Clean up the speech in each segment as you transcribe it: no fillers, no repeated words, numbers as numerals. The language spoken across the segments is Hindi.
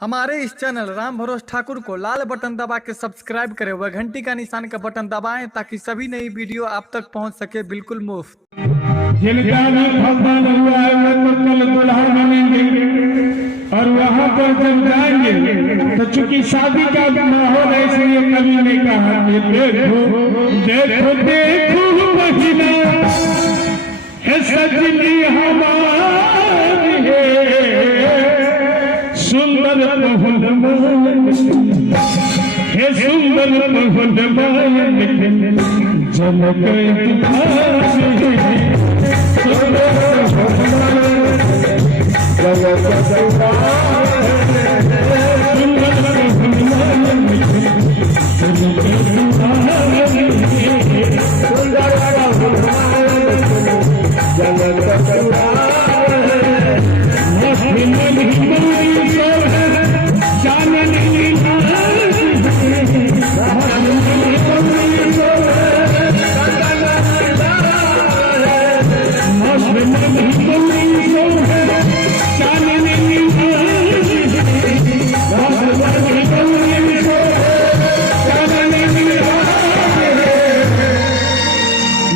हमारे इस चैनल राम भरोस ठाकुर को लाल बटन दबा के सब्सक्राइब करें व घंटी का निशान का बटन दबाएं ताकि सभी नई वीडियो आप तक पहुंच सके बिल्कुल मुफ्त। जिनका भी भगवान हुआ है वो तो कल दुल्हा बनेंगे और वहां पर जब जाएंगे तो चूंकि शादी का माहौल है इसलिए कवि ने कहा कि देखो देखो देखो महीना है सजनी हमारी है सुंदर पहुन हे सुंदर पहुन जनक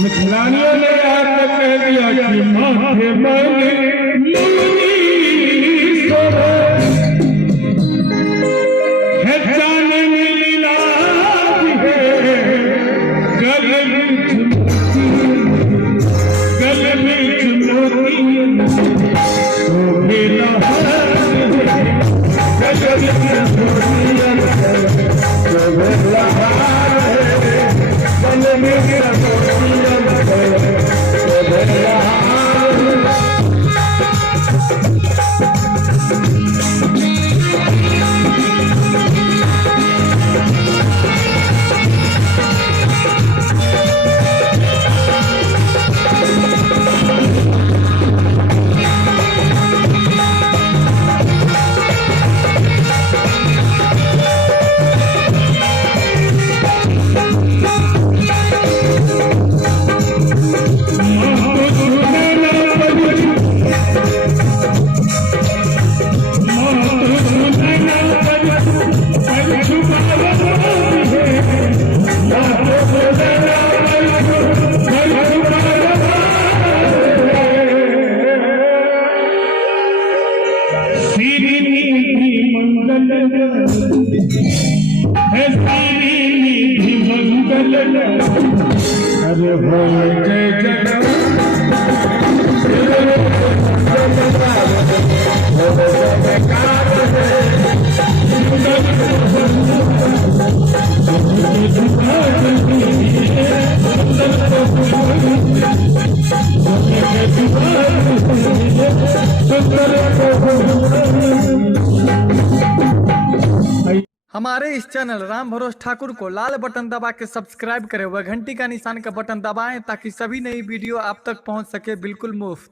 मिथिलानियों ने आकर कह दिया कि माथे मांगे है जाने में लीला है गले में चुनौती तो मेरा अरे हो जय जय हमारे इस चैनल राम भरोस ठाकुर को लाल बटन दबा के सब्सक्राइब करें व घंटी का निशान का बटन दबाएं ताकि सभी नई वीडियो आप तक पहुंच सके बिल्कुल मुफ्त।